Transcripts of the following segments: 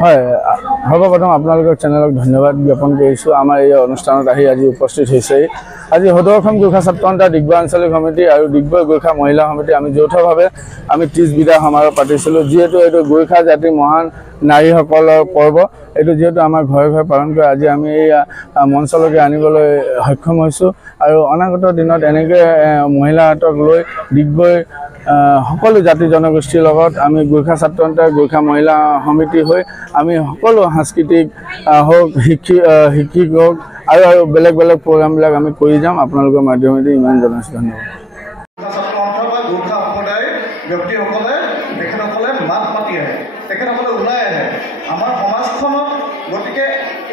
হয় সৰ্বপ্ৰথম আপোনালোকৰ চেনেলক ধন্যবাদ জ্ঞাপন কৰিছোঁ। আমাৰ এই অনুষ্ঠানত আহি আজি উপস্থিত হৈছে আজি সদৌ অসম গোৰ্খা ছাত্ৰ সন্থা ডিগবৈ আঞ্চলিক সমিতি আৰু ডিগবৈ গোৰ্খা মহিলা সমিতি আমি যৌথভাৱে আমি 30 বিদায় সমাৰোহ পাতিছিলোঁ। যিহেতু এইটো গোৰ্খা জাতিৰ মহান নাৰীসকলৰ পৰ্ব, এইটো যিহেতু আমাৰ ঘৰে ঘৰে পালন কৰে, আজি আমি এই মঞ্চলৈকে আনিবলৈ সক্ষম হৈছোঁ আৰু অনাগত দিনত এনেকৈ মহিলাহঁতক লৈ ডিগবৈ সকলো জাতি জনগোষ্ঠীৰ লগত আমি গোৰ্খা ছাত্ৰ সন্থা গোৰ্খা মহিলা সমিতি হৈ আমি সকলো সাংস্কৃতিক হওক শিক্ষিক হওক আৰু বেলেগ বেলেগ প্ৰগ্ৰামবিলাক আমি কৰি যাম। আপোনালোকৰ মাধ্যমেদি ইমান জনাইছোঁ, ধন্যবাদ। গোৰ্খা সম্প্ৰদায়ৰ ব্যক্তিসকলে তেখেতসকলে মাত মাতি আহে, তেখেতসকলে ওলাই আহে আমাৰ সমাজখনত। গতিকে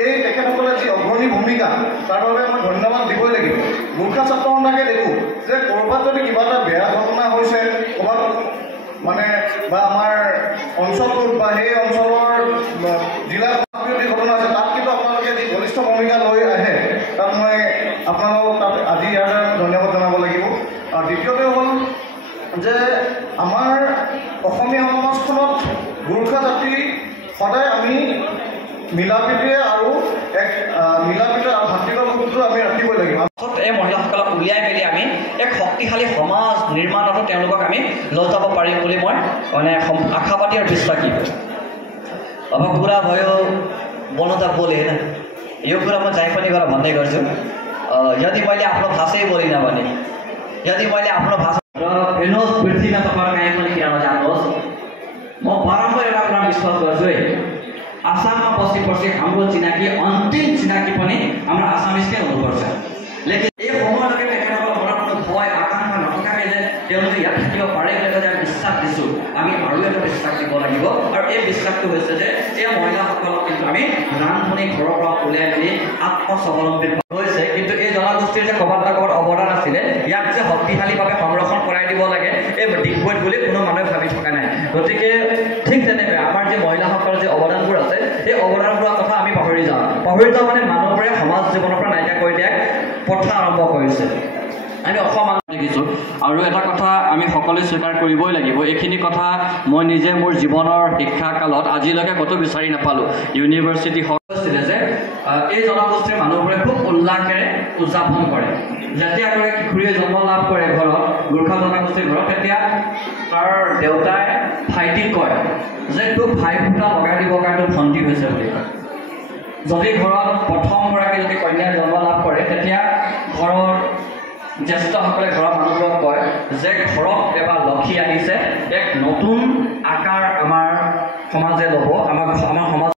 এই তেখেতসকলে যি অগ্ৰণী ভূমিকা তাৰ বাবে মই ধন্যবাদ দিবই লাগিব। গোৰ্খা ছাত্ৰ সন্থাকে দেখোঁ যে ক'ৰবাত যদি কিবা এটা বেয়া ঘটনা হৈছে ক'ৰবাত মানে বা আমাৰ অঞ্চলটোত বা সেই অঞ্চলৰ জিলাত যদি ঘটনা আছে তাত কিন্তু আপোনালোকে যি বলিষ্ঠ ভূমিকা লৈ আহে তাত মই আপোনালোকক তাত আজি ইয়াৰ ধন্যবাদ জনাব লাগিব। আৰু দ্বিতীয়তে হ'ল যে আমাৰ অসমীয়া সমাজখনত গোৰ্খা জাতি সদায় আমি মিলাপ্ৰীতিৰে আৰু এক মিলাপ্ৰীতি আৰু ভাতৃত্ববোধটো আমি ৰাখিবই লাগিব। এই মহিলাসকলক উলিয়াই মেলি আমি এক শক্তিশালী সমাজ নিৰ্মাণতো তেওঁলোকক আমি লৈ যাব পাৰিম বুলি মই মানে আশাবাদী और विश्वासी अब कुरा भयो बोल्नु त बोले होइन, यो कुरा म चाहिँ पनि गरेर भन्दै गर्छु। यदि मैले आफ्नो भाषै बोलिनँ भने, यदि मैले आफ्नो भाषा र हेर्नुहोस् पृथ्वीमा तपाईँहरू कहीँ पनि किन नजानुहोस्, म बारम्बार एउटा कुरा विश्वास गर्छु है, आसाममा बसेपछि हाम्रो चिनाकी अन्तिम चिनाकी पनि हाम्रो आसामिसकै हुनुपर्छ। लेकिन এই সময়লৈকে তেখেতসকলৰ মনত কোনো ভয় আকাংক্ষা নথকাকৈ যে তেওঁলোকে ইয়াত থাকিব পাৰে বুলি যে বিশ্বাস দিছোঁ, আমি আৰু এটা বিশ্বাস দিব লাগিব। আৰু এই বিশ্বাসটো হৈছে যে এই মহিলাসকলক কিন্তু আমি ৰান্ধনি ঘৰৰ পৰা উলিয়াই মেলি আত্মস্বাৱলম্বী হৈছে। কিন্তু এই জনগোষ্ঠীৰ যে ক'ৰবাত না ক'ৰবাত অৱদান আছিলে, ইয়াক যে শক্তিশালীভাৱে সংৰক্ষণ কৰাই দিব লাগে এই ডিগবৈত বুলি কোনো মানুহে ভাবি থকা নাই। গতিকে ঠিক তেনেকৈ আমাৰ যে মহিলাসকলৰ যে অৱদানবোৰ আছে সেই অৱদানবোৰৰ কথা আমি পাহৰি যাওঁ মানে মানুহবোৰে সমাজ জীৱনৰ পৰা নাইকিয়া কৰি দিয়াক প্ৰথা আৰম্ভ কৰিছে। আমি অসমান দেখিছোঁ। আৰু এটা কথা আমি সকলোৱে স্বীকাৰ কৰিবই লাগিব, এইখিনি কথা মই নিজে মোৰ জীৱনৰ শিক্ষাকালত আজিলৈকে ক'তো বিচাৰি নাপালোঁ। ইউনিভাৰ্চিটি হৈছিলে যে এই জনগোষ্ঠীৰ মানুহবোৰে খুব উল্লাসেৰে উদযাপন কৰে। যেতিয়া এগৰাকী কিশোৰীয়ে জন্ম লাভ কৰে ঘৰত, গোৰ্খা জনগোষ্ঠীৰ ঘৰত, তেতিয়া তাৰ দেউতাই ভাইটিক কয় যে তোক ভাই ফুটা লগাই দিবৰ কাৰণে ভণ্টি হৈছে বুলি কয়। যদি ঘৰত প্ৰথমগৰাকী যদি কন্যাই জন্ম লাভ কৰে, তেতিয়া ঘৰৰ জ্যেষ্ঠসকলে ঘৰৰ মানুহবোৰক কয় যে ঘৰত এবাৰ লক্ষী আহিছে, এক নতুন আকাৰ আমাৰ সমাজে ল'ব, আমাৰ সমাজ